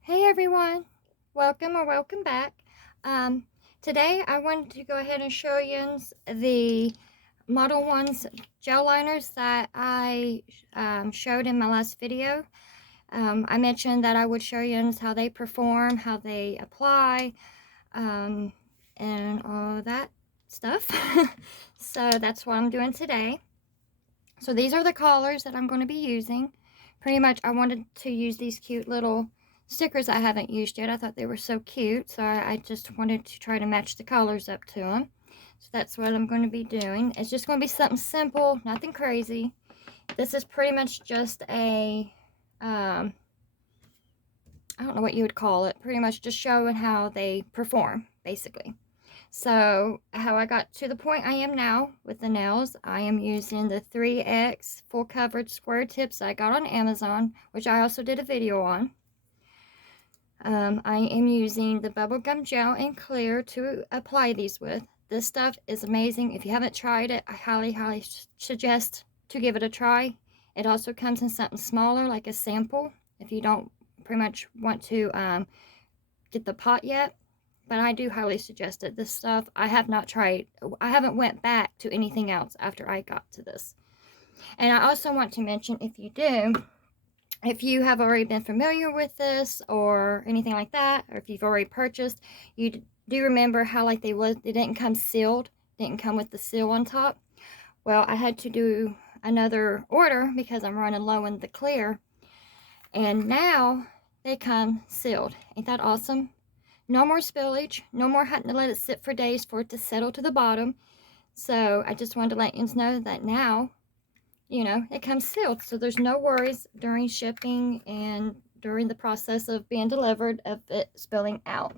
Hey everyone, welcome or welcome back. Today I wanted to go ahead and show you the Modelones gel liners that I showed in my last video. I mentioned that I would show you how they perform, how they apply, and all that stuff. So that's what I'm doing today. So these are the colors that I'm going to be using. Pretty much I wanted to use these cute little stickers I haven't used yet. I thought they were so cute, so I just wanted to try to match the colors up to them. So that's what I'm going to be doing. It's just going to be something simple, nothing crazy. This is pretty much just a, I don't know what you would call it, pretty much just showing how they perform, basically. So how I got to the point I am now with the nails, I am using the 3X full coverage square tips I got on Amazon, which I also did a video on. I am using the bubblegum gel in clear to apply these with. This stuff is amazing. If you haven't tried it, I highly suggest to give it a try. It also comes in something smaller, like a sample, if you don't pretty much want to get the pot yet. But I do highly suggest it. This stuff I have not tried. I haven't went back to anything else after I got to this. And I also want to mention, if you have already been familiar with this or anything like that, or if you've already purchased, you do remember how like they didn't come sealed, didn't come with the seal on top. Well, I had to do another order because I'm running low on the clear, and now they come sealed. Ain't that awesome? No more spillage, no more having to let it sit for days for it to settle to the bottom. So I just wanted to let you know that now, you know, it comes sealed, so there's no worries during shipping and during the process of being delivered of it spilling out,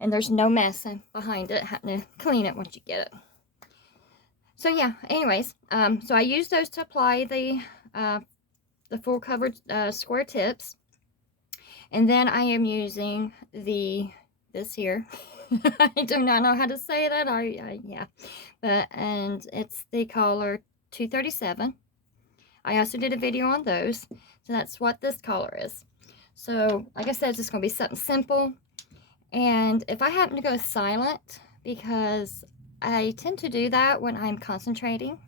and there's no mess behind it having to clean it once you get it. So yeah, anyways, so I use those to apply the full coverage square tips, and then I am using this here. I do not know how to say that. Yeah, and it's the color 237. I also did a video on those, so that's what this color is. So like I said, it's just going to be something simple. And if I happen to go silent, because I tend to do that when I'm concentrating,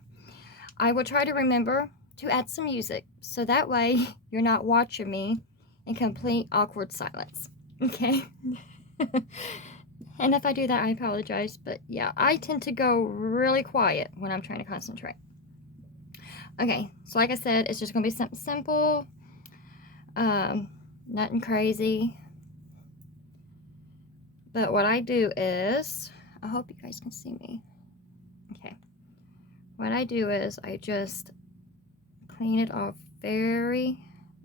I will try to remember to add some music, so that way you're not watching me in complete awkward silence, okay? And if I do that, I apologize, but yeah, I tend to go really quiet when I'm trying to concentrate. Okay, so like I said, it's just going to be something simple, nothing crazy. But what I do is, I hope you guys can see me. Okay, what I do is I just clean it off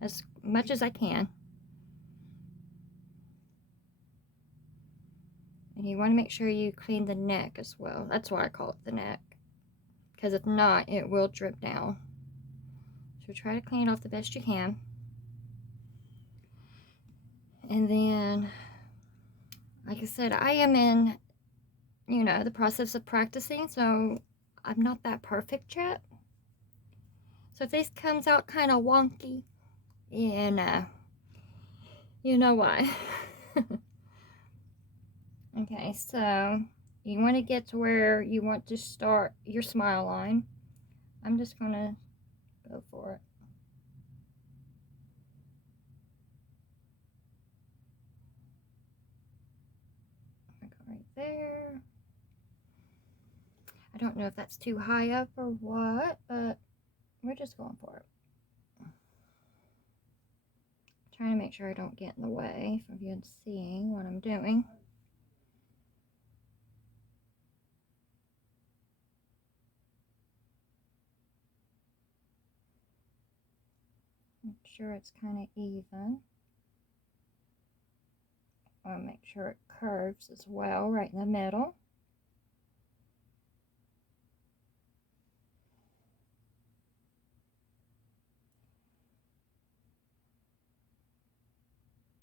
as much as I can. And you want to make sure you clean the neck as well. That's why I call it the neck, because if not, it will drip down. So try to clean it off the best you can. And then, like I said, I am in, you know, the process of practicing, so I'm not that perfect yet. So if this comes out kind of wonky, yeah, you know why. Okay, so you want to get to where you want to start your smile line. I'm just going to go for it. I go right there. I don't know if that's too high up or what, but we're just going for it. Trying to make sure I don't get in the way of you seeing what I'm doing. Make sure it's kind of even. I want to make sure it curves as well, right in the middle.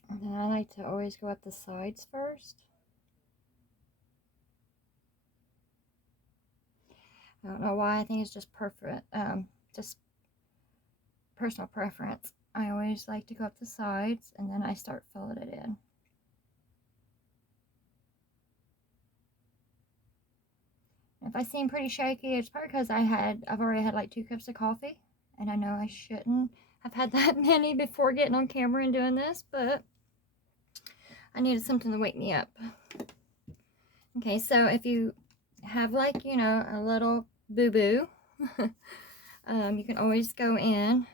And then I like to always go at the sides first. I don't know why, I think it's just perfect just personal preference. I always like to go up the sides and then I start filling it in. If I seem pretty shaky, it's probably because I've already had like 2 cups of coffee, and I know I shouldn't have had that many before getting on camera and doing this, but I needed something to wake me up. Okay, so if you have like, you know, a little boo-boo, you can always go in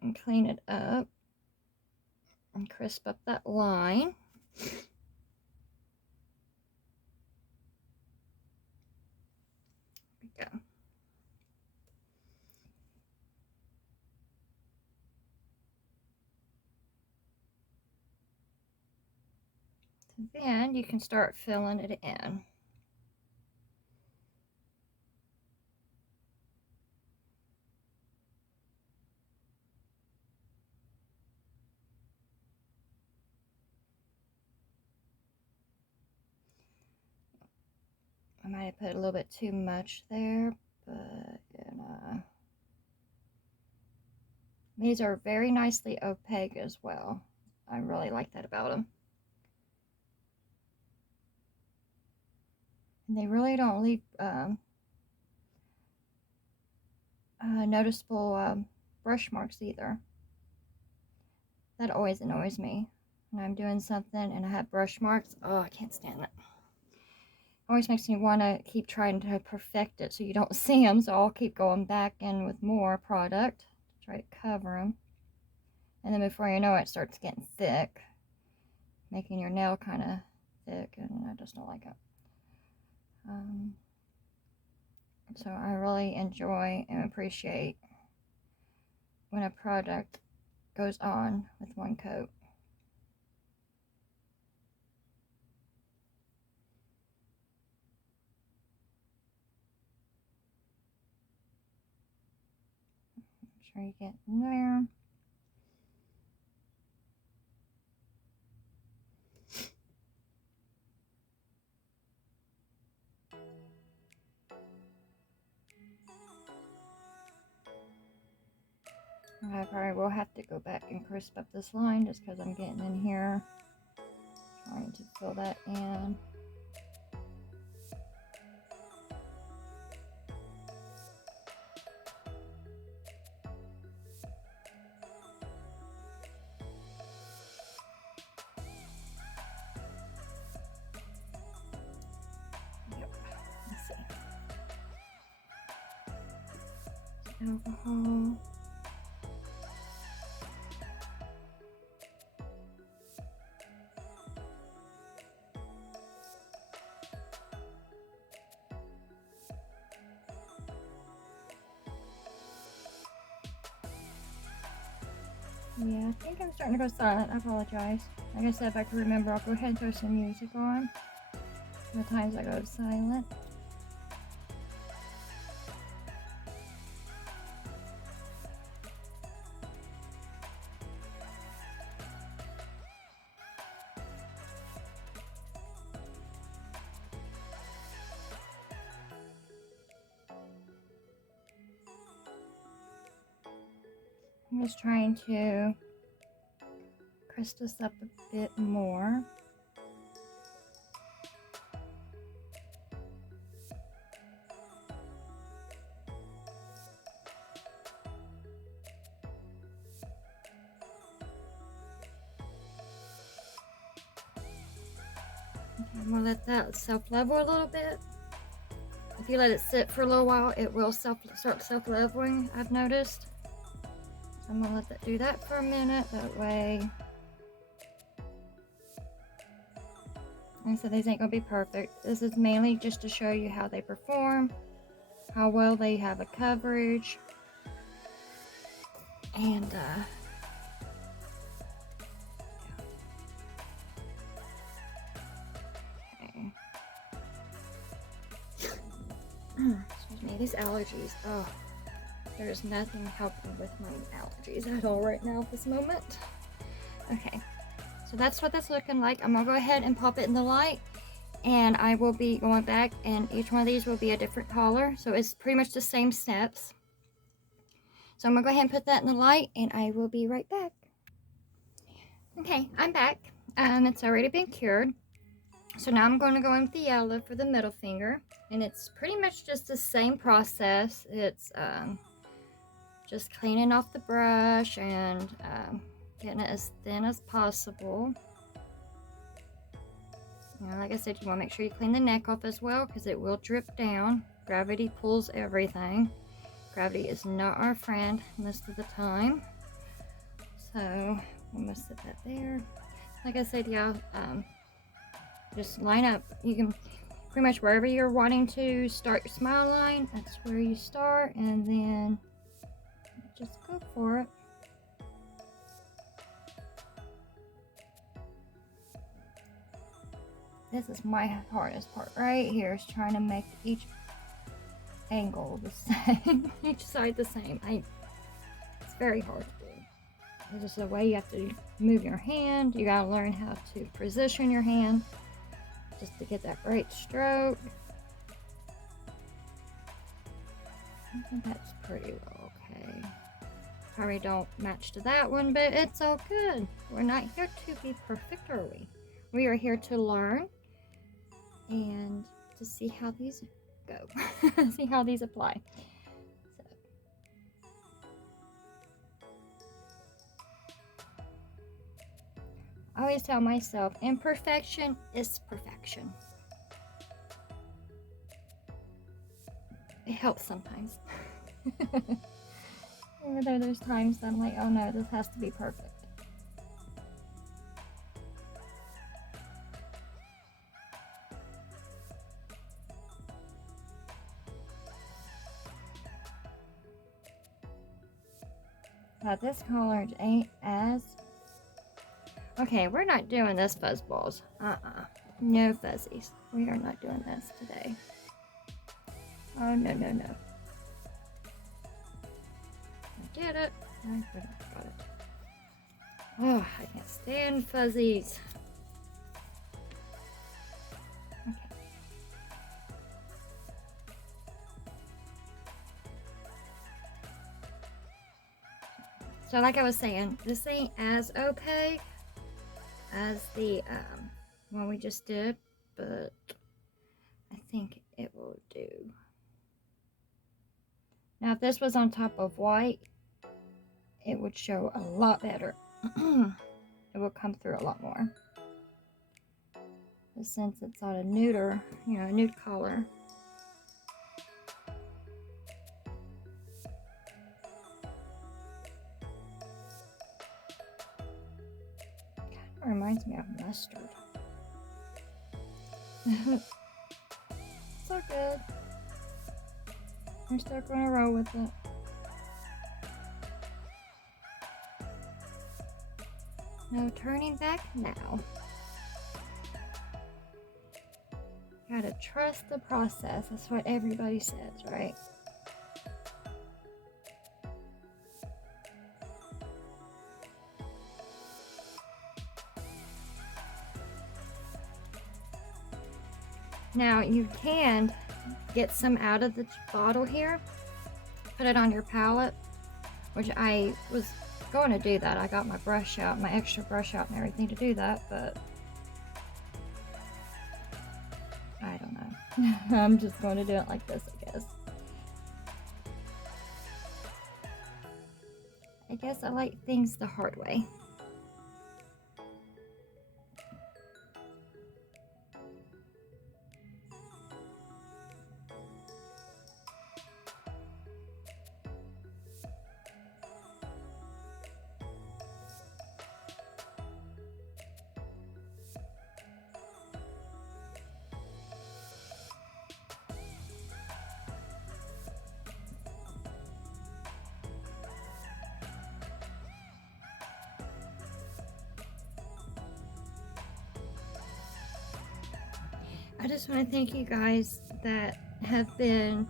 and clean it up and crisp up that line. There we go. So then you can start filling it in. I might have put a little bit too much there, but you know, these are very nicely opaque as well. I really like that about them. And they really don't leave noticeable brush marks either. That always annoys me when I'm doing something and I have brush marks. Oh, I can't stand it. Always makes me want to keep trying to perfect it so you don't see them, so I'll keep going back in with more product to try to cover them. And then before you know it, it starts getting thick, making your nail kind of thick, and I just don't like it. So I really enjoy and appreciate when a product goes on with one coat. Make sure you get in there. I probably will have to go back and crisp up this line just because I'm getting in here trying to fill that in. Yep, let's see. Alcohol. Yeah, I think I'm starting to go silent. I apologize. Like I said, if I can remember, I'll go ahead and throw some music on. The times I go silent. I'm just trying to crisp this up a bit more. Okay, I'm gonna let that self-level a little bit. If you let it sit for a little while, it will start self-leveling, I've noticed. So I'm gonna let that do that for a minute, that way. Like I said, these ain't gonna be perfect. This is mainly just to show you how they perform, how well they have a coverage, and okay. Excuse me, these allergies, oh, there's nothing helping with my allergies at all right now at this moment. Okay, so that's what that's looking like. I'm gonna go ahead and pop it in the light And I will be going back, and each one of these will be a different color, so it's pretty much the same steps. So I'm gonna go ahead and put that in the light, and I will be right back. Okay, I'm back. It's already been cured. So now I'm going to go in with the yellow for the middle finger, and it's pretty much just the same process. It's just cleaning off the brush and getting it as thin as possible. Now, like I said, you want to make sure you clean the neck off as well, because it will drip down. Gravity pulls everything. Gravity is not our friend most of the time. So I'm going to set that there. Like I said, yeah, just line up. You can pretty much wherever you're wanting to start your smile line, that's where you start, and then just go for it. This is my hardest part right here, is trying to make each angle the same, each side the same. It's very hard to do. It's just the way you have to move your hand. You gotta learn how to position your hand just to get that right stroke. I think that's pretty well okay. Probably don't match to that one, but it's all good. We're not here to be perfect, are we? We are here to learn and to see how these go. See how these apply. So. I always tell myself, imperfection is perfection. It helps sometimes. Even though there's times I'm like, oh no, this has to be perfect. Now this color ain't as... Okay, we're not doing this fuzzballs. No fuzzies. We are not doing this today. Oh, no, no, no. I get it. I got it. Oh, I can't stand fuzzies. Okay. So like I was saying, this ain't as opaque as the one we just did, but I think it will do. Now if this was on top of white, it would show a lot better. It will come through a lot more. But since it's on a nude color, kind of reminds me of mustard. It's all good. We're still going to roll with it. No turning back now. Gotta trust the process. That's what everybody says, right? Now you can get some out of the bottle here, put it on your palette, which I was going to do that. I got my brush out, my extra brush out and everything to do that, but I don't know. I'm just going to do it like this, I guess. I guess I like things the hard way. I just want to thank you guys that have been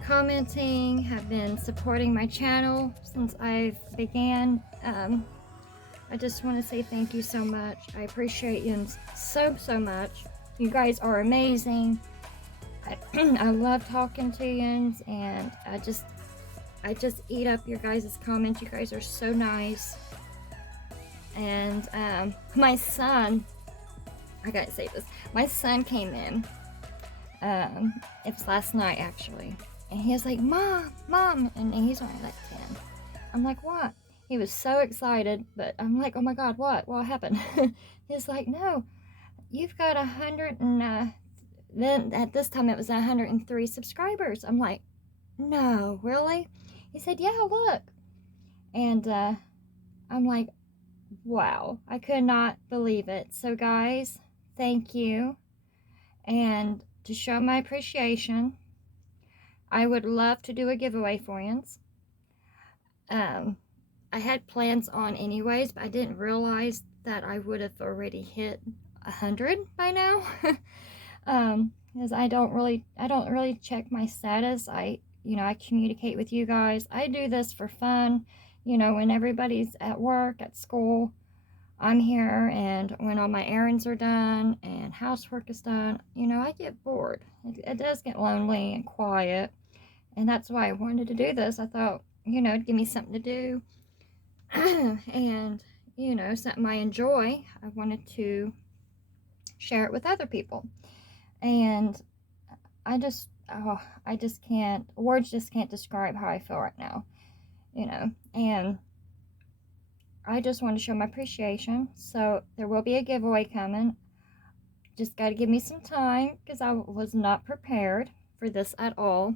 commenting, have been supporting my channel since I've began. I just want to say thank you so much. I appreciate you so much. You guys are amazing. I love talking to you, and I just eat up your guys' comments. You guys are so nice. And my son, I gotta say this, my son came in. It was last night actually, and he was like, Mom, and he's only like 10. I'm like, what? He was so excited, but I'm like, oh my God, what happened? He's like, no, you've got 100 and then at this time it was 103 subscribers. I'm like, no, really? He said, yeah, look. And I'm like, wow, I could not believe it. So guys, thank you. And to show my appreciation, I would love to do a giveaway for you. I had plans on anyways, but I didn't realize that I would have already hit 100 by now. Because I don't really check my status. I communicate with you guys. I do this for fun. When everybody's at work, at school, I'm here, and when all my errands are done and housework is done, I get bored. It does get lonely and quiet, and that's why I wanted to do this. I thought, it'd give me something to do, and, something I enjoy. I wanted to share it with other people, and I just can't, words just can't describe how I feel right now, and I just want to show my appreciation. So there will be a giveaway coming. Just got to give me some time because I was not prepared for this at all.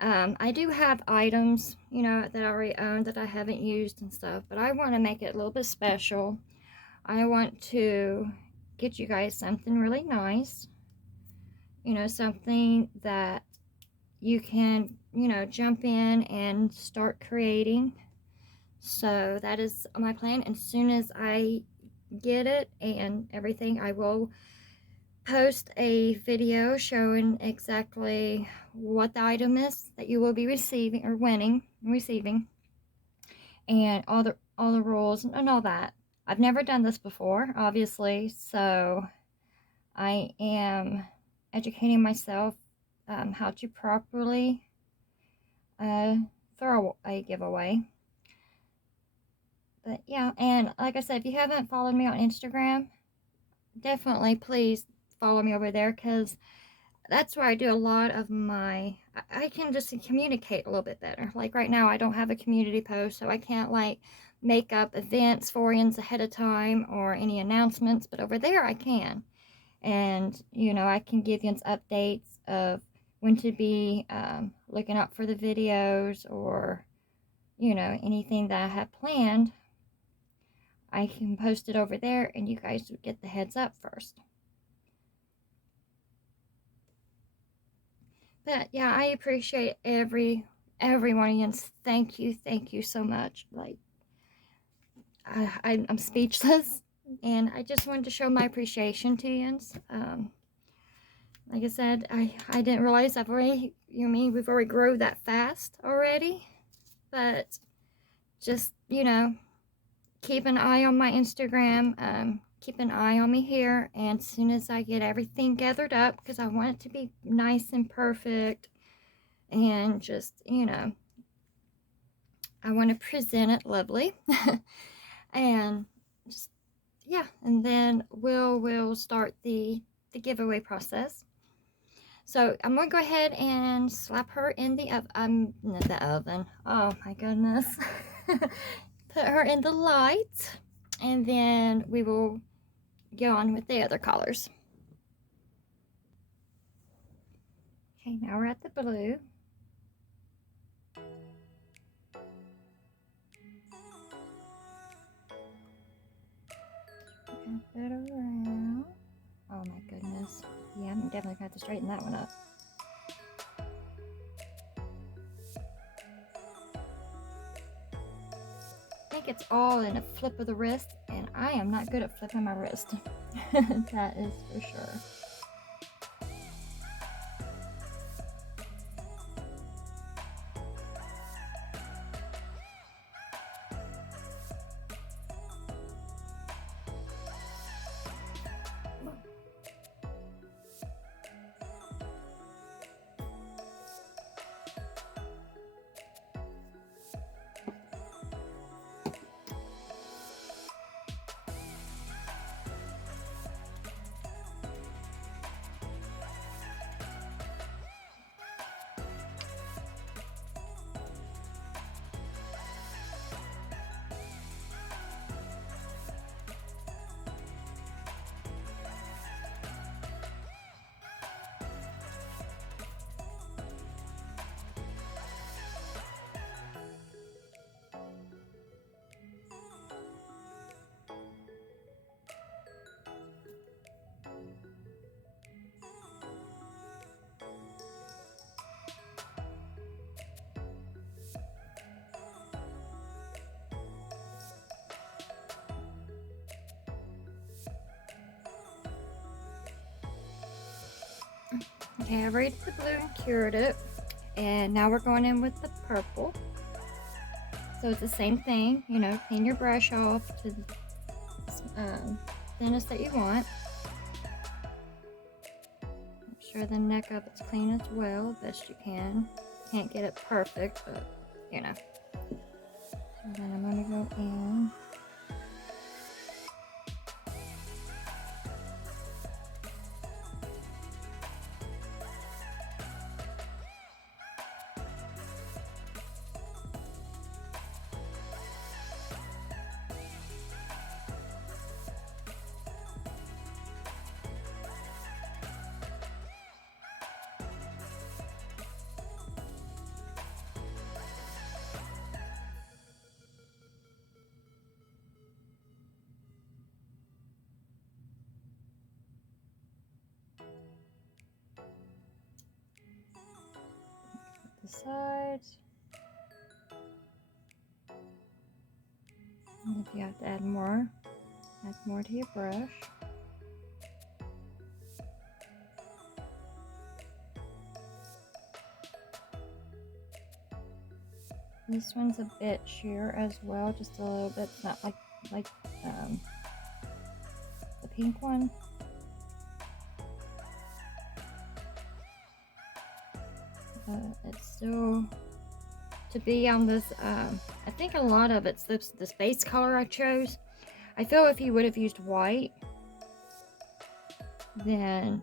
I do have items, that I already own that I haven't used and stuff, but I want to make it a little bit special. I want to get you guys something really nice, something that you can, jump in and start creating. So that is my plan. As soon as I get it and everything, I will post a video showing exactly what the item is that you will be receiving or receiving, and all the rules and all that. I've never done this before, obviously, so I am educating myself how to properly throw a giveaway. But yeah, and like I said, if you haven't followed me on Instagram, definitely please follow me over there, because that's where I do a lot of my, I can just communicate a little bit better. Like right now, I don't have a community post, so I can't like make up events for you ahead of time or any announcements, but over there I can. And, I can give you updates of when to be looking out for the videos, or, anything that I have planned. I can post it over there, and you guys would get the heads up first. But yeah, I appreciate every one of you. Thank you so much. Like, I'm speechless, and I just wanted to show my appreciation to you. Like I said, I didn't realize we've already grown that fast already, but just keep an eye on my Instagram, keep an eye on me here, and as soon as I get everything gathered up, because I want it to be nice and perfect, and just, I want to present it lovely, and just, yeah, and then we'll start the giveaway process. So I'm going to go ahead and slap her in the oven. Oh my goodness. Put her in the light, and then we will go on with the other colors. Okay, now we're at the blue. Wrap that around. Oh my goodness. Yeah, I'm definitely going to have to straighten that one up. I think it's all in a flip of the wrist, and I am not good at flipping my wrist. That is for sure. Okay, I rated the blue and cured it. And now we're going in with the purple. So it's the same thing, you know, clean your brush off to the thinnest that you want. Make sure the neck of it's clean as well, best you can. Can't get it perfect, but you know. So then I'm gonna go in. The sides. And if you have to add more to your brush. This one's a bit sheer as well, just a little bit. It's not like the pink one. It's still to be on this. I think a lot of it's this base color I chose. I feel if you would have used white, then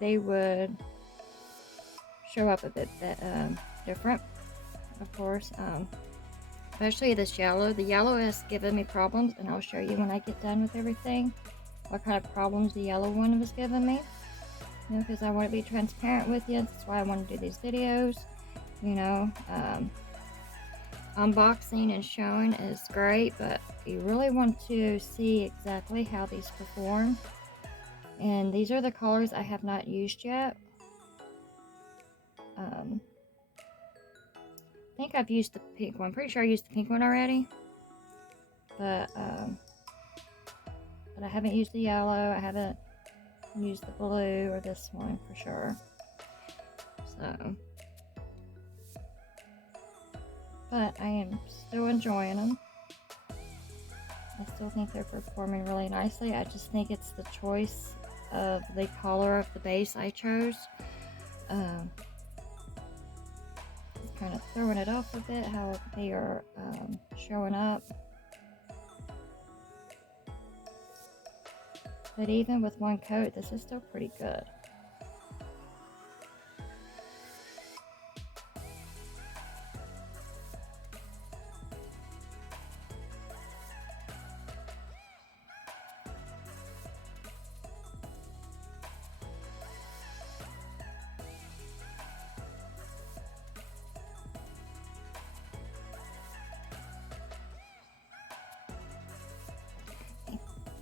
they would show up a bit different, of course. Especially this yellow. The yellow has given me problems, and I'll show you when I get done with everything what kind of problems the yellow one was giving me. You know, because I want to be transparent with you. That's why I want to do these videos. You know, unboxing and showing is great, but you really want to see exactly how these perform. And these are the colors I have not used yet. I think I've used the pink one. I'm pretty sure I used the pink one already. But I haven't used the yellow. I haven't used the blue or this one for sure. So, but I am still enjoying them. I still think they're performing really nicely. I just think it's the choice of the color of the base I chose. Just kind of throwing it off a bit how they are showing up. But even with one coat, this is still pretty good.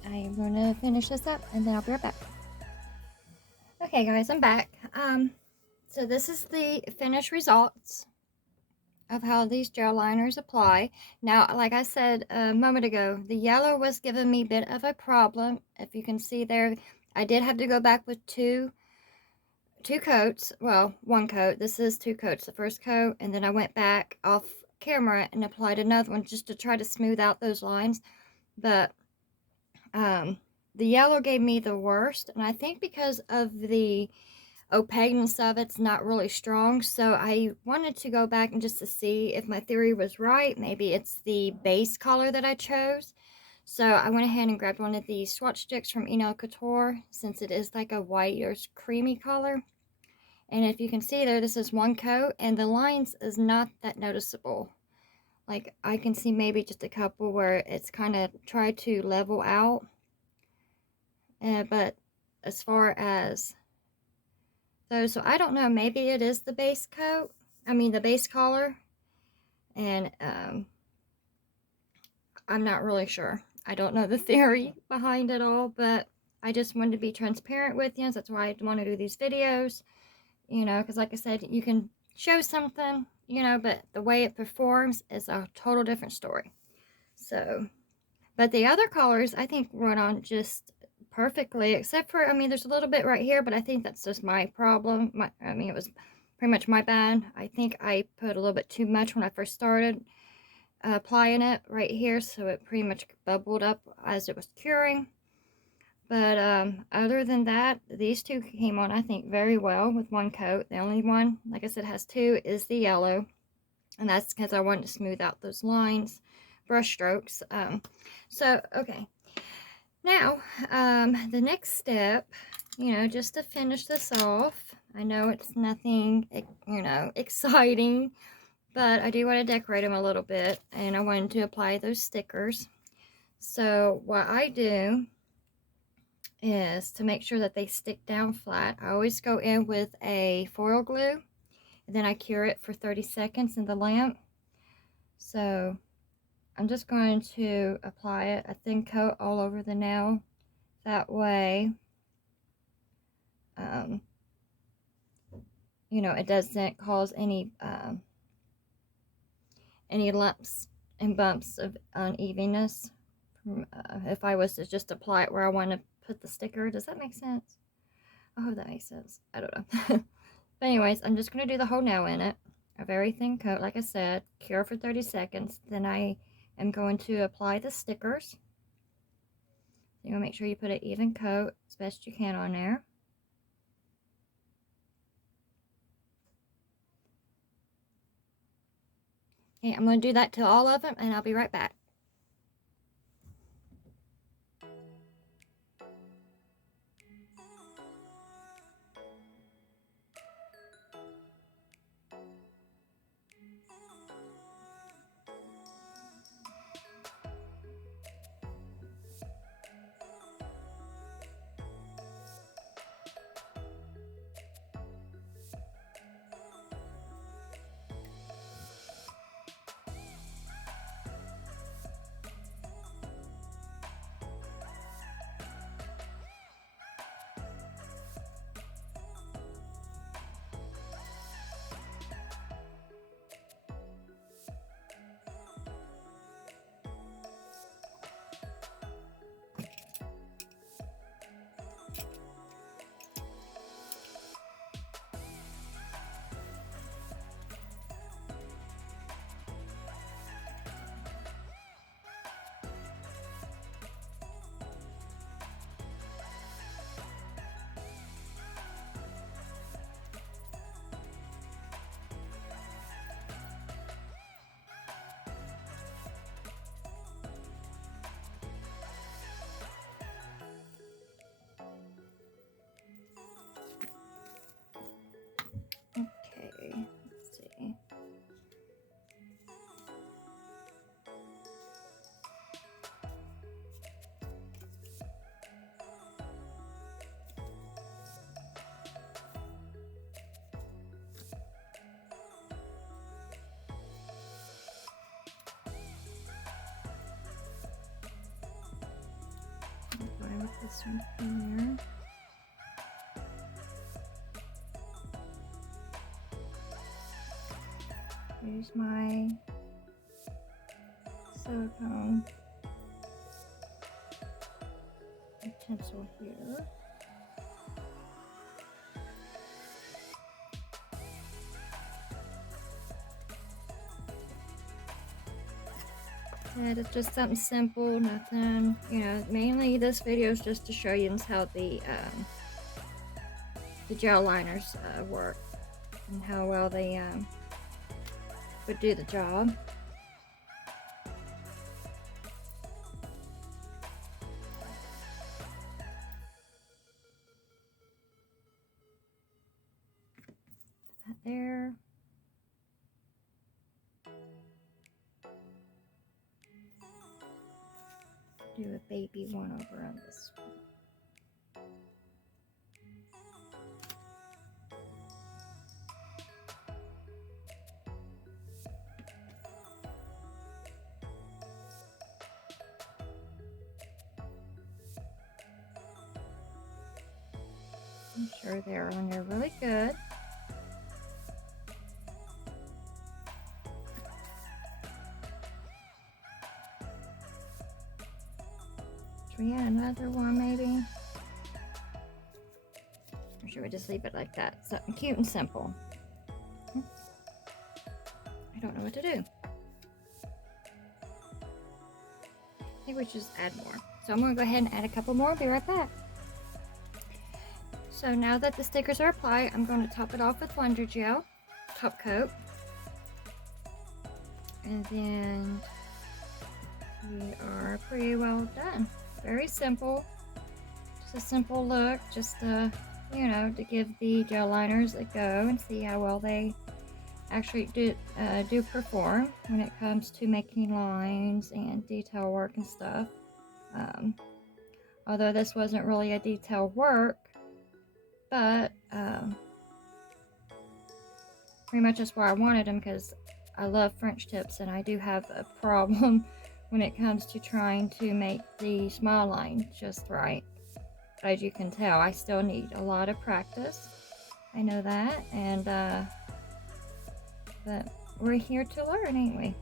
I'm going to finish this up and then I'll be right back. Okay guys, I'm back. So this is the finished results of how these gel liners apply. Now, like I said a moment ago, the yellow was giving me a bit of a problem. If you can see there, I did have to go back with two coats. Well, one coat. This is two coats. The first coat, and then I went back off camera and applied another one just to try to smooth out those lines. But the yellow gave me the worst, and I think because of the opaqueness of it's not really strong, so I wanted to go back and just to see if my theory was right. Maybe it's the base color that I chose. So I went ahead and grabbed one of these swatch sticks from Nail Couture, since it is like a white or creamy color. And if you can see there, this is one coat, and the lines is not that noticeable. Like, I can see maybe just a couple where it's kind of tried to level out. But as far as those, so I don't know, maybe it is the base coat. I mean, the base color. And I'm not really sure. I don't know the theory behind it all, but I just wanted to be transparent with you. So that's why I want to do these videos. You know, because like I said, you can show something, you know, but the way it performs is a total different story. So, but the other colors I think went on just perfectly, except for, I mean, there's a little bit right here, but I think that's just my problem. I mean, it was pretty much my bad. I think I put a little bit too much when I first started applying it right here, so it pretty much bubbled up as it was curing. But other than that, these two came on, I think, very well with one coat. The only one, like I said, has two is the yellow, and that's because I wanted to smooth out those lines, brush strokes. So, okay. Now, the next step, you know, just to finish this off, I know it's nothing, you know, exciting, but I do want to decorate them a little bit, and I wanted to apply those stickers. So what I do is, to make sure that they stick down flat, I always go in with a foil glue, and then I cure it for 30 seconds in the lamp. So I'm just going to apply it a thin coat all over the nail. That way, you know, it doesn't cause any lumps and bumps of unevenness. If I was to just apply it where I want to put the sticker. Does that make sense? I hope that makes sense. I don't know. But anyways, I'm just going to do the whole nail in it. A very thin coat, like I said. Cure for 30 seconds. Then I am going to apply the stickers. So you'll make sure you put an even coat as best you can on there. Okay, I'm going to do that to all of them, and I'll be right back. Okay, let's see. I'm going with this one here. Here's my silicone utensil here. And it's just something simple, nothing, you know, mainly this video is just to show you how the gel liners work and how well they would do the job. Put that there. Do a baby one over on this one. I'm sure they're on there really good. Should we add another one maybe? should we just leave it like that? Something cute and simple. I don't know what to do. I think we should just add more. So I'm going to go ahead and add a couple more. Be right back. So now that the stickers are applied, I'm going to top it off with Wonder Gel, top coat. And then we are pretty well done. Very simple. Just a simple look, just you know, to give the gel liners a go and see how well they actually do perform when it comes to making lines and detail work and stuff. Although this wasn't really a detail work, but pretty much that's why I wanted them, because I love French tips and I do have a problem when it comes to trying to make the smile line just right. As you can tell, I still need a lot of practice. I know that, and but we're here to learn, ain't we?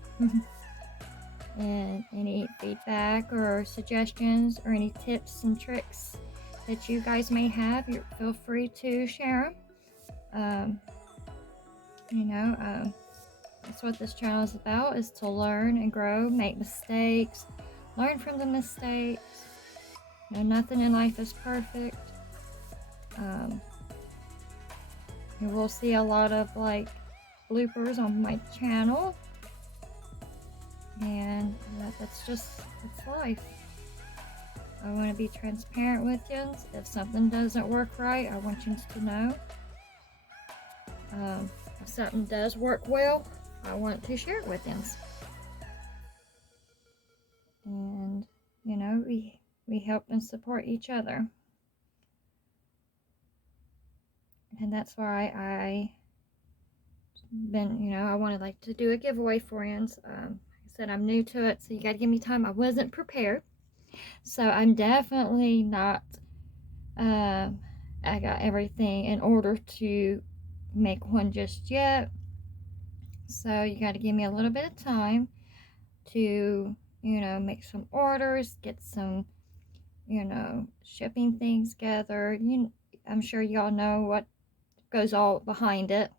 And any feedback or suggestions or any tips and tricks that you guys may have, feel free to share them. You know, that's what this channel is about, is to learn and grow, make mistakes, learn from the mistakes. You know, nothing in life is perfect. You will see a lot of like bloopers on my channel, and that's life. I want to be transparent with you. If something doesn't work right, I want you to know. If something does work well, I want to share it with you. And you know, we help and support each other, and that's why I wanted like to do a giveaway for you. I said I'm new to it, so you gotta give me time. I wasn't prepared, so I'm definitely not I got everything in order to make one just yet, so you got to give me a little bit of time to, you know, make some orders, get some, you know, shipping things gathered. I'm sure y'all know what goes all behind it.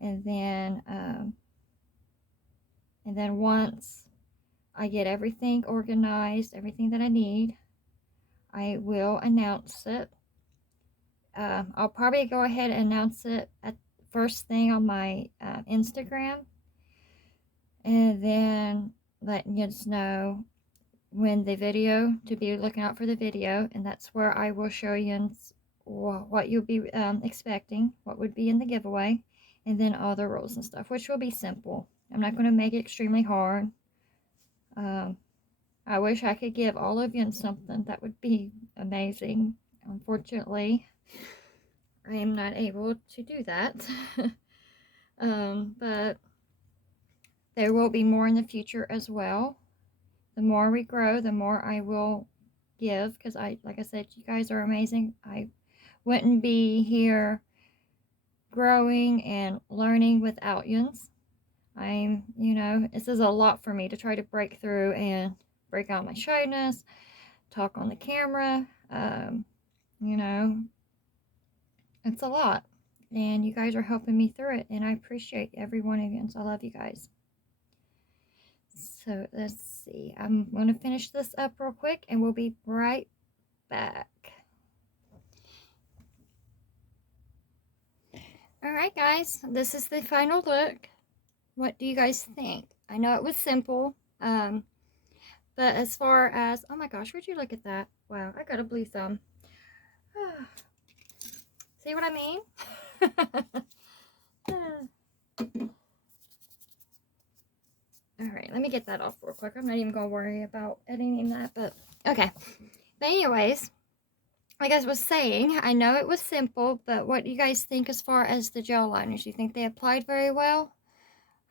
And then once I get everything organized, everything that I need, I will announce it. I'll probably go ahead and announce it at first thing on my Instagram, and then letting you know when the video, to be looking out for the video, and that's where I will show you what you'll be expecting, what would be in the giveaway, and then all the rules and stuff, which will be simple. I'm not going to make it extremely hard. I wish I could give all of you something that would be amazing. Unfortunately, I am not able to do that. But there will be more in the future as well. The more we grow, the more I will give, because like I said, you guys are amazing. I wouldn't be here growing and learning without yous. You know, this is a lot for me to try to break through and break out my shyness, talk on the camera. You know, it's a lot, and you guys are helping me through it, and I appreciate every one of you. So I love you guys. So let's see, I'm going to finish this up real quick and we'll be right back. Alright guys, this is the final look. What do you guys think? I know it was simple, but as far as, oh my gosh, would you look at that? Wow, I got a blue thumb. See what I mean? Alright, let me get that off real quick. I'm not even going to worry about editing that, but okay. But anyways, like I was saying, I know it was simple, but what do you guys think as far as the gel liners? You think they applied very well?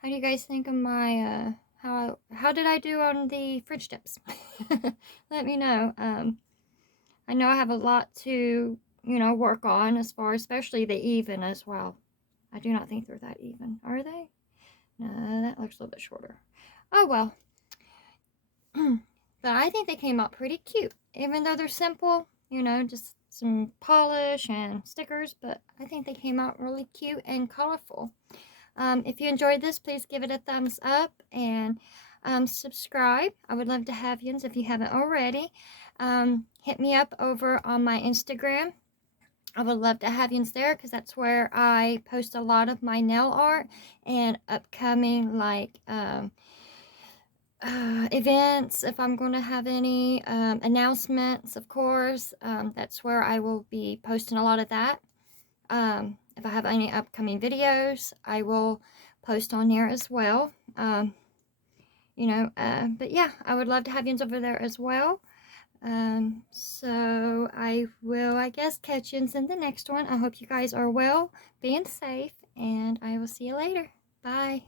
How do you guys think of my, how did I do on the French tips? Let me know. I know I have a lot to, you know, work on as far, especially the even as well. I do not think they're that even. Are they? No, that looks a little bit shorter. Oh, well. But I think they came out pretty cute. Even though they're simple, you know, just some polish and stickers, but I think they came out really cute and colorful. If you enjoyed this, please give it a thumbs up and subscribe. I would love to have you if you haven't already. Hit me up over on my Instagram. I would love to have you there because that's where I post a lot of my nail art and upcoming like events, if I'm going to have any announcements, of course. That's where I will be posting a lot of that. If I have any upcoming videos, I will post on there as well. But yeah, I would love to have you over there as well. So I will, I guess, catch you in the next one. I hope you guys are well, being safe, and I will see you later. Bye.